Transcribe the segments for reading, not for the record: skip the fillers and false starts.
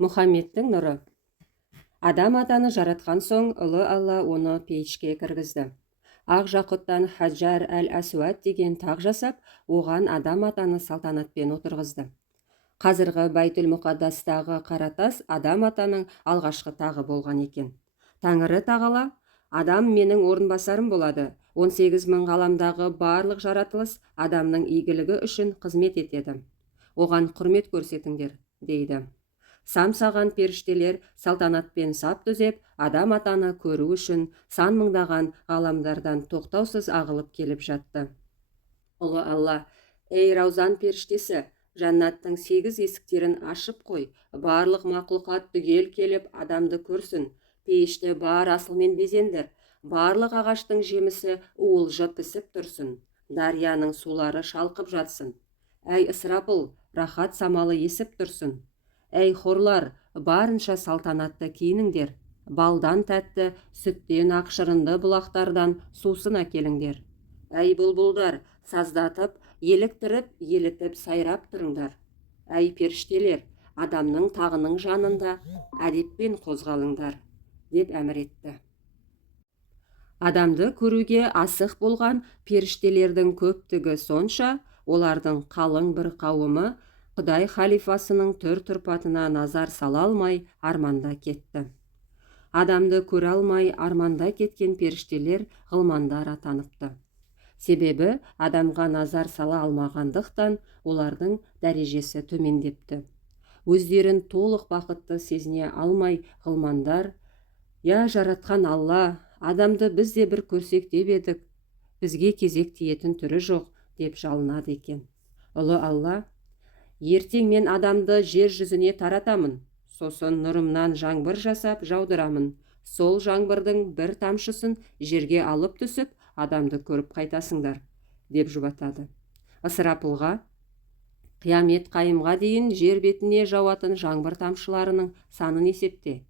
Мұхаммедтің нұры. Адам атаны жаратқан соң, ұлы Алла оны пейішке кіргізді. Ақ жақұттан Хаджар әл-Асуад деген тақ жасап, оған адам атаны салтанатпен отырғызды. Қазіргі Байтул Мұқаддастағы қаратас адам атаның алғашқы тағы болған екен. Тәңірі тағала, адам менің орынбасарым болады. 18 мың ғаламдағы барлық жаратылыс адамның игілігі үшін қызмет етеді. Оған құрмет көрсетіңдер, дейді. Самсаған періштелер салтанатпен сап түзеп, адам атаны көру үшін сан мыңдаған ғаламдардан тоқтаусыз ағылып келіп жатты. Ұлы Алла, ей Раузан періштесі, жәннаттың 8 есіктерін ашып қой, барлық мақлұқат түгел келіп адамды көрсін. Пейіште бар асылмен безендір, барлық ағаштың жемісі уылжы пісіп тұрсын, дарияның сулары шалқып жатсын. Әй Ысырапыл, рахат самалы есіп тұрсын. Әй хорлар, барынша салтанатты киініңдер, балдан тәтті, сүттен ақшырынды бұлақтардан сусын әкеліңдер. Әй бұлбұлдар, саздатып, еліктіріп, елітіп сайрап тұрыңдар. Әй періштелер, адамның тағының жанында әдеппен қозғалыңдар, деп әмір етті. Адамды көруге асық болған періштелердің көптігі сонша, олардың қалың бір қауымы Құдай халифасының түр-тұрпатына назар сала алмай арманда кетті. Адамды көре алмай арманда кеткен періштелер ғылмандар атаныпты. Себебі адамға назар сала алмағандықтан олардың дәрежесі төмендепті. Өздерін толық бақытты сезіне алмай ғылмандар, «Я жаратқан Алла, адамды біз де бір көрсек деп едік, бізге кезек тиетін түрі жоқ», деп жалынады екен. Ұлы Алла, ертең мен адамды жер жүзіне таратамын, сосын нұрымнан жаңбыр жасап жаудырамын. Сол жаңбырдың бір тамшысын жерге алып түсіп, адамды көріп қайтасыңдар, деп жұбатады. Ысырапылға, қиямет қайымға дейін жер бетіне жауатын жаңбыр тамшыларының санын есепте.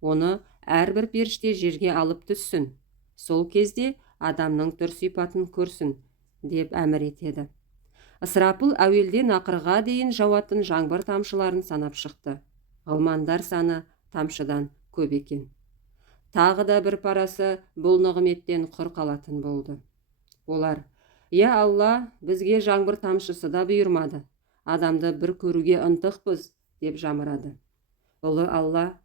Оны әрбір періште жерге алып түссін. Сол кезде адамның түр сипатын көрсін, деп әмір етеді. Ысырапыл әуелден ақырға дейін жауатын жаңбыр тамшыларын санап шықты. Ғылмандар саны тамшыдан көп екен. Тағы да бір парасы бұл нығметтен құр қалатын болды. Олар, «Я Алла, бізге жаңбыр тамшысы да бұйырмады. Адамды бір көруге ынтықпыз», деп жамырады. Ұлы Алла,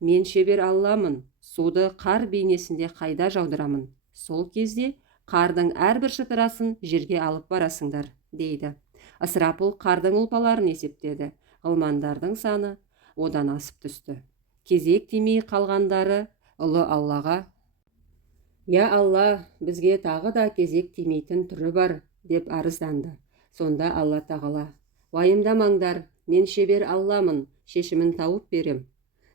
«Мен шебер Алламын, суды қар бейнесінде қайда жаудырамын. Сол кезде қардың әрбір шытырасын жерге алып барасыңдар», дейді. Ысырапыл қардың ұлпаларын есептеді. Ғылмандардың саны одан асып түсті. Кезек тимей қалғандары Ұлы Аллаға, «Я Алла, бізге тағы да кезек тимейтін түрі бар», деп арызданды. Сонда Алла тағала, «Уайымдамаңдар, мен шебер Алламын, шешімін тауып берем.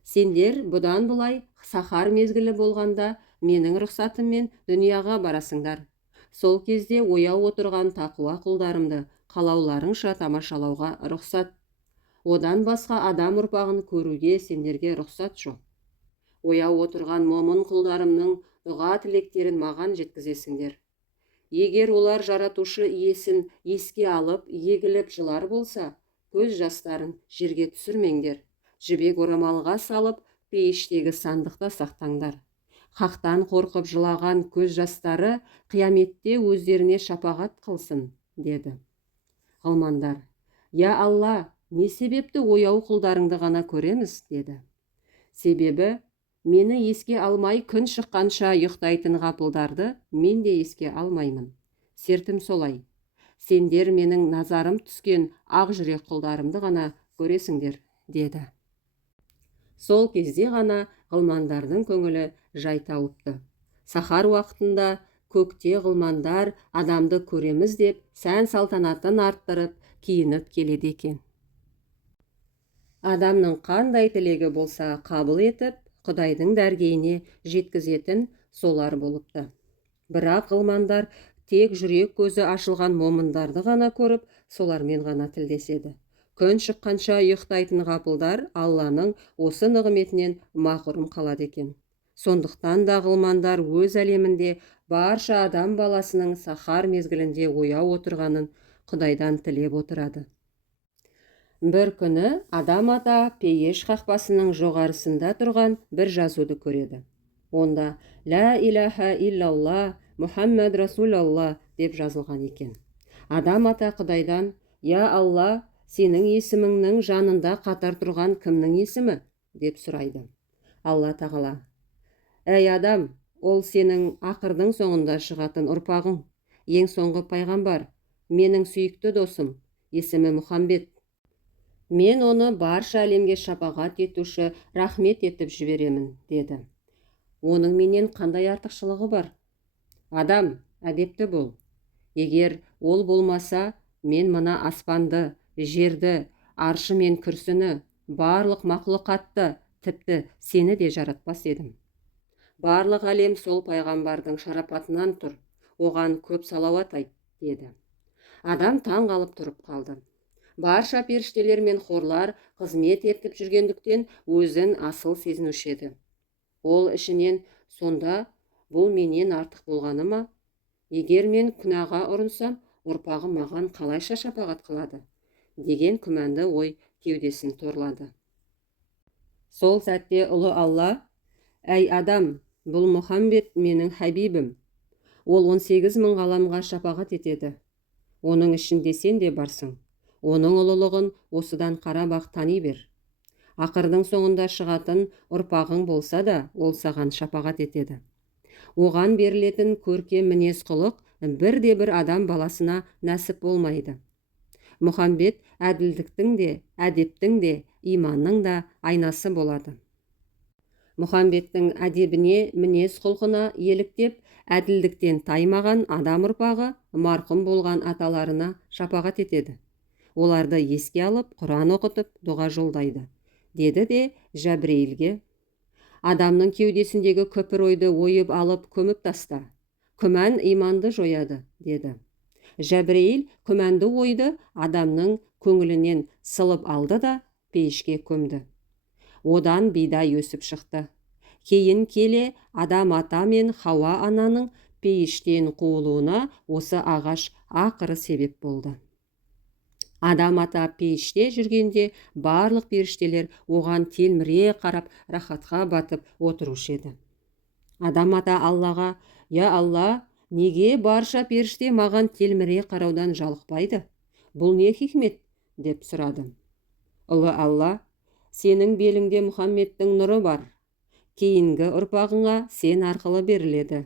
Сендер бұдан бұлай сахар мезгілі болғанда менің рұқсатыммен дүнияға барасыңдар. Сол кезде ояу отырған тақуа құлдарымды қалауларыңша тамашалауға рұқсат. Одан басқа адам ұрпағын көруге сендерге рұқсат жоқ. Ояу отырған момын құлдарымның дұға тілектерін маған жеткізесіңдер. Егер олар жаратушы иесін еске алып, егіліп жылар болса, көз жастарын жерге түсірмеңдер. Жібек орамалға салып, пейіштегі сандықта сақтаңдар. Хақтан қорқып жылаған көз жастары қияметте өздеріне шапағат қылсын», деді. Ғылмандар, «Я Алла, не себепті ояу құлдарыңды ғана көреміз», деді. Себебі, мені еске алмай күн шыққанша ұйықтайтын ғапылдарды мен де еске алмаймын. Сертім солай. Сендер менің назарым түскен ақ жүрек құлдарымды ғана көресіңдер, деді. Сол кезде ғана ғылмандардың көңілі жай тауыпты. Сахар уақытында көкте ғылмандар адамды көреміз деп сән салтанатын арттырып, киініп келеді екен. Адамның қандай тілегі болса қабыл етіп, Құдайдың дәргейіне жеткізетін солар болыпты. Бірақ ғылмандар тек жүрек көзі ашылған момындарды ғана көріп, солармен ғана тілдеседі. Күн шыққанша ұйықтайтын ғапылдар Алланың осы нығметінен мақұрым қалады екен. Сондықтан да ғылмандар өз әлемінде барша адам баласының сахар мезгілінде ояу отырғанын Құдайдан тілеп отырады. Бір күні адам ата пейеш қақпасының жоғарысында тұрған бір жазуды көреді. Онда «Ла иляха иллалла, Мұхаммад Расулалла» деп жазылған екен. Адам ата Құдайдан: «Я Алла, сенің есіміңнің жанында қатар тұрған кімнің есімі?» деп сұрайды. Алла тағала: «Әй адам, ол сенің ақырдың соңында шығатын ұрпағың, ең соңғы пайғамбар, менің сүйікті досым, есімі Мұхаммед. Мен оны барша әлемге шапағат етуші, рахмет етіп жіберемін» деді. Оның менен қандай артықшылығы бар? Адам, әдепті бол. Егер ол болмаса, мен мына аспанды, жерді, аршы мен күрсіні, барлық мақлұқатты, тіпті сені де жаратпас едім. Барлық әлем сол пайғамбардың шарапатынан тұр, оған көп салауат айт, деді. Адам таң қалып тұрып қалды. Барша періштелер мен хорлар қызмет етіп жүргендіктен өзін асыл сезінуші еді. Ол ішінен: «Сонда бұл менен артық болғаны ма? Егер мен күнәға ұрынсам, ұрпағым маған қалайша шапағат қылады?» деген күмәнді ой кеудесін торлады. Сол сәтте ұлы Алла: «Әй адам, бұл Мұхаммед менің хабибім. Ол 18 мың ғаламға шапағат етеді. Оның ішінде сен де барсың. Оның ұлылығын осыдан қарап-ақ тани бер. Ақырдың соңында шығатын ұрпағың болса да, ол саған шапағат етеді. Оған берілетін көркем мінез құлық бірде-бір адам баласына нәсіп болмайды. Мұхаммед әділдіктің де, әдептің де, иманның да айнасы болады. Мұхаммедтің әдебіне, мінез құлқына еліктеп, әділдіктен таймаған адам ұрпағы марқұм болған аталарына шапағат етеді. Оларды еске алып, Құран оқытып, дұға жолдайды», деді де Жәбірейілге: «Адамның кеудесіндегі күпір ойды ойып алып көміп таста. Күмән иманды жояды», деді. Жәбірейіл күмәнді ойды адамның көңілінен сылып алды да пейішке көмді. Одан бидай өсіп шықты. Кейін келе адам ата мен Хауа ананың пейіштен қуылуына осы ағаш ақыры себеп болды. Адам ата пейіште жүргенде барлық періштелер оған телміре қарап рахатқа батып отырушы еді. Адам ата Аллаға: «Я Алла, неге барша періште маған телміре қараудан жалықпайды? Бұл не хикмет?» деп сұрады. Ұлы Алла: «Сенің беліңде Мұхаммедтің нұры бар. Кейінгі ұрпағыңа сен арқылы беріледі.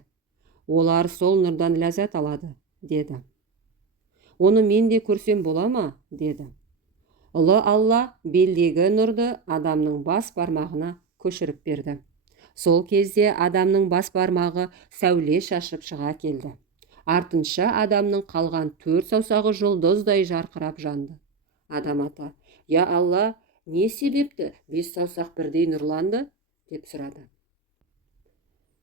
Олар сол нұрдан ләззат алады», деді. «Оны мен де көрсем бола ма?» деді. Ұлы Алла белдегі нұрды адамның бас бармағына көшіріп берді. Сол кезде адамның бас бармағы сәуле шашып шыға келді. Артынша адамның қалған 4 саусағы жұлдыздай жарқырап жанды. Адам ата: «Я Алла, не себепті 5 саусақ бірдей нұрланды?» деп сұрады.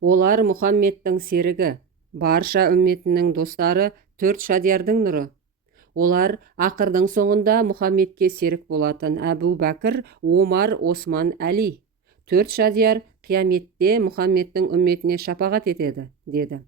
Олар Мұхаммедтің серігі, барша үмметінің достары 4 шадиярдың нұры. Олар ақырдың соңында Мұхаммедке серік болатын Әбу Бәкір, Омар, Осман, Әли. 4 шадияр қияметте Мұхаммедтің үмметіне шапағат етеді», деді.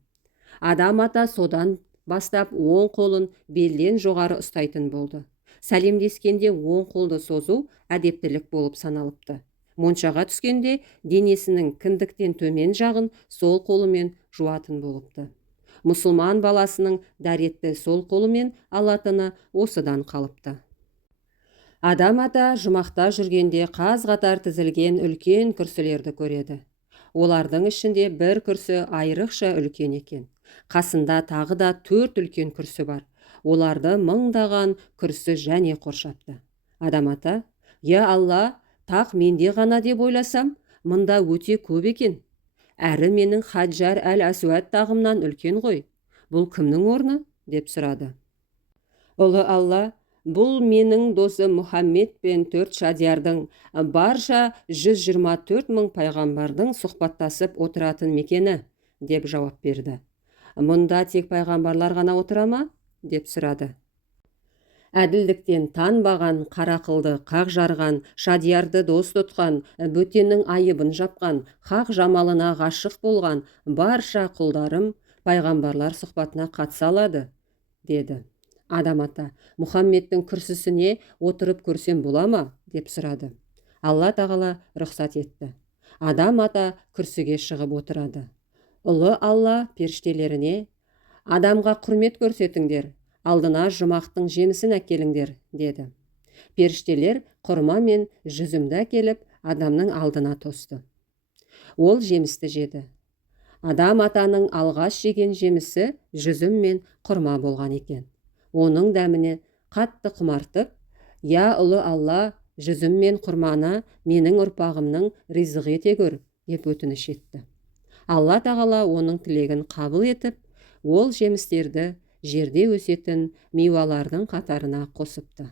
Адам ата содан бастап оң қолын белден жоғары ұстайтын болды. Сәлемдескенде оң қолды созу әдептілік болып саналыпты. Моншаға түскенде денесінің кіндіктен төмен жағын сол қолымен жуатын болыпты. Мұсылман баласының дәретті сол қолымен алатыны осыдан қалыпты. Адам ата жұмақта жүргенде қаз-қатар тізілген үлкен күрсілерді көреді. Олардың ішінде бір күрсі айрықша үлкен екен. Қасында тағы да 4 үлкен күрсі бар. Оларды мыңдаған күрсі және қоршапты. Адам ата: «Я Алла, тақ менде ғана деп ойласам, мында өте көп екен. Әрі менің Хаджар әл-Асуад тағымнан үлкен ғой. Бұл кімнің орны?» деп сұрады. Ұлы Алла: «Бұл менің досы Мұхаммед пен 4 шадиярдың, барша 124 мың пайғамбардың сұхбаттасып отыратын мекені», деп жауап берді. «Мұнда тек пайғамбарлар ғана отыра ма?» деп сұрады. Әділдіктен танбаған, қарақылды қақ жарған, шадиярды дос тұтқан, бөтеннің айыбын жапқан, хақ жамалына ғашық болған барша құлдарым пайғамбарлар сұхбатына қатыса алады, деді. Адам ата, Мұхаммедтің күрсісіне отырып көрсем бола ма? Деп сұрады. Алла тағала рұқсат етті. Адам ата күрсіге шығып отырады. Ұлы Алла періштелеріне: адамға құрмет көрсетіңдер, алдына жұмақтың жемісін әкеліңдер, деді. Періштелер құрма мен жүзімді әкеліп адамның алдына тосты. Ол жемісті жеді. Адам атаның алғаш жеген жемісі жүзім мен құрма болған екен. Оның дәміне қатты құмартып: «Я ұлы Алла, жүзім мен құрманы менің ұрпағымның ризығы ете көр», деп өтініш етті. Алла тағала оның тілегін қабыл етіп, ол жемістерді жерде өсетін мейуалардың қатарына қосыпты.